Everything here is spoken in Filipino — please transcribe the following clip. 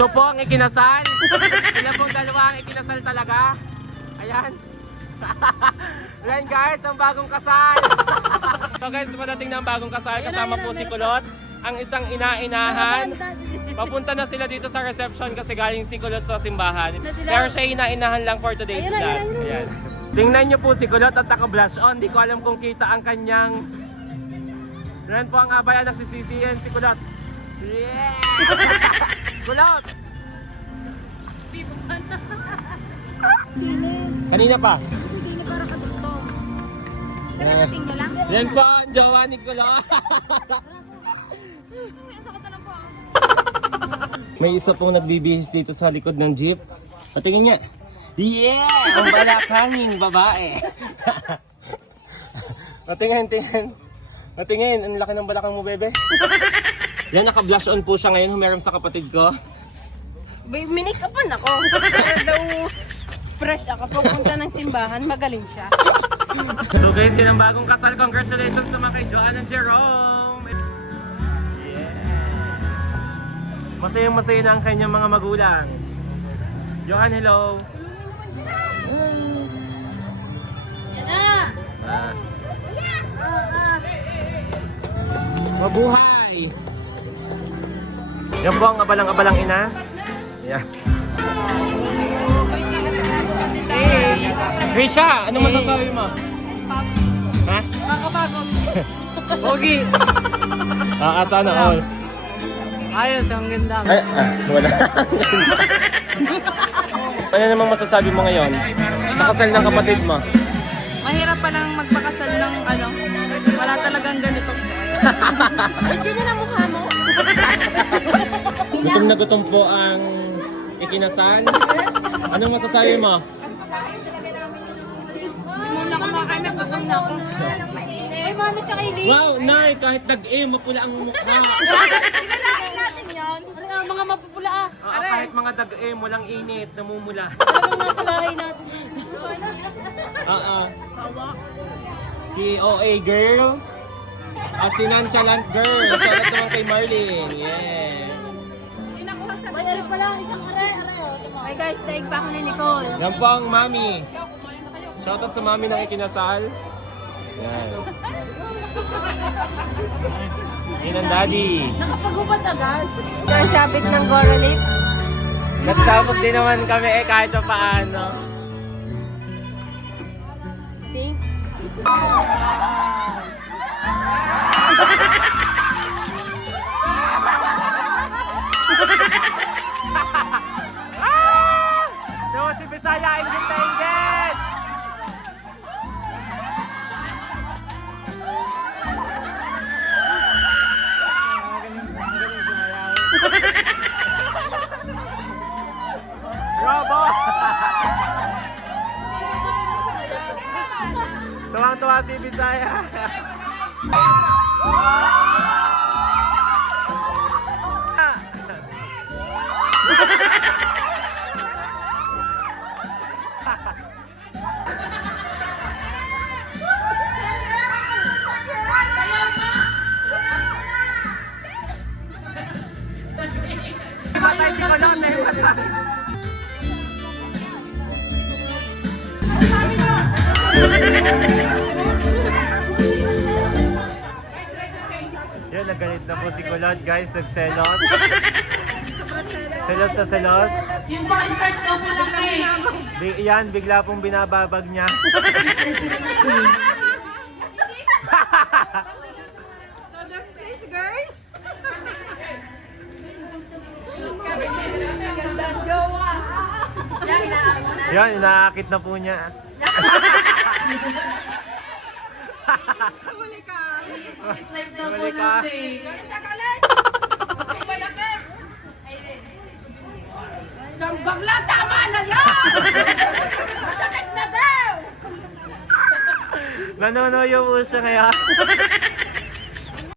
Ito po ang ikinasal. Sila pong dalawa ang ikinasal talaga. Ayan. Ayan guys, ang bagong kasal. So guys, padating na ang bagong kasal. Kasama po si Kulot. Ang isang ina-inahan. Papunta na sila dito sa reception kasi galing si Kulot sa simbahan. Pero siya ina-inahan lang for today's vlog. Ayan. Tingnan niyo po si Kulot at naka-blush on. Hindi ko alam kung kita ang kanyang... Yan po ang abaya ng sisisiyan si Kulot. Yeah! Kulot! Kanina pa. Hindi na para katulog. Pinarating niyo lang? Yan po ang jowa ni Kulot. Sakot na po ako. May isa pong nagbibihis dito sa likod ng jeep. Patingin niya. Yeah! Ang balakanging babae. Patingin. Ang laki ng balakang mo, bebe. Yan, naka-blush on po siya ngayon. Humiram sa kapatid ko. Minikapan ako. Para daw fresh ako. Pagpunta ng simbahan, magaling siya. So guys, yun ang bagong kasal. Congratulations naman kay Joanne and Jerome. Yeah! Masayang-masaya na ang kanyang mga magulang. Joanne, hello. Yan na! Mabuhay! Yan po ang abalang-abalang ina. Yeah. Hey! Risha, ano masasabi mo? Ha? Kakapagod. Pogi! Sana all. Ayos, ang ganda. Ay, wala. Ano namang masasabi mo ngayon? Sa kasal ng kapatid mo? Mahirap palang magpakasal ng ano. Wala talagang ganito. Hindi na mukha mo. Gutom na gutom po ang ikinasal. Anong masasabi mo? Muna kumakain na pagkain na ako. Ay, mami siya kay Lee. Wow, Nay! Kahit tag-e, mapula ang mukha. Kinalain natin yan. Mga mapupula ah. Kahit mga tag-e, walang init, namumula. Talagang nasa lahay natin. Si OA girl at si Nonchalant girl. Shoutout naman kay Marlene. Yeah. May pala, isang are. Ay guys, daig pa ako ni Nicole. Yan po ang mami. Shoutout sa mami ng ikinasal. Yan. Yan ang daddy. Nakapagubad agad. Yung sabit ng Gorolip. Nagsabog din naman kami kahit pa paano. See? So si Bisaya, ingit na ingit! Robo! Tuwang-tuwa si Bisaya. Patay si Kulot na yung patay. Yun, nagalit na po si Kulot guys, nagselos. Selos na selos. Yung mga stars daw po lang eh. Yan, bigla pong binababag niya. So next is girl. Yan, inaakit na po niya. Huli ka. Yung stars daw po Huli ka. lang eh. Tagalan. Malapit. Gambang lang, tama na yan! Masakit na daw! Nanonoyo po siya ngayon.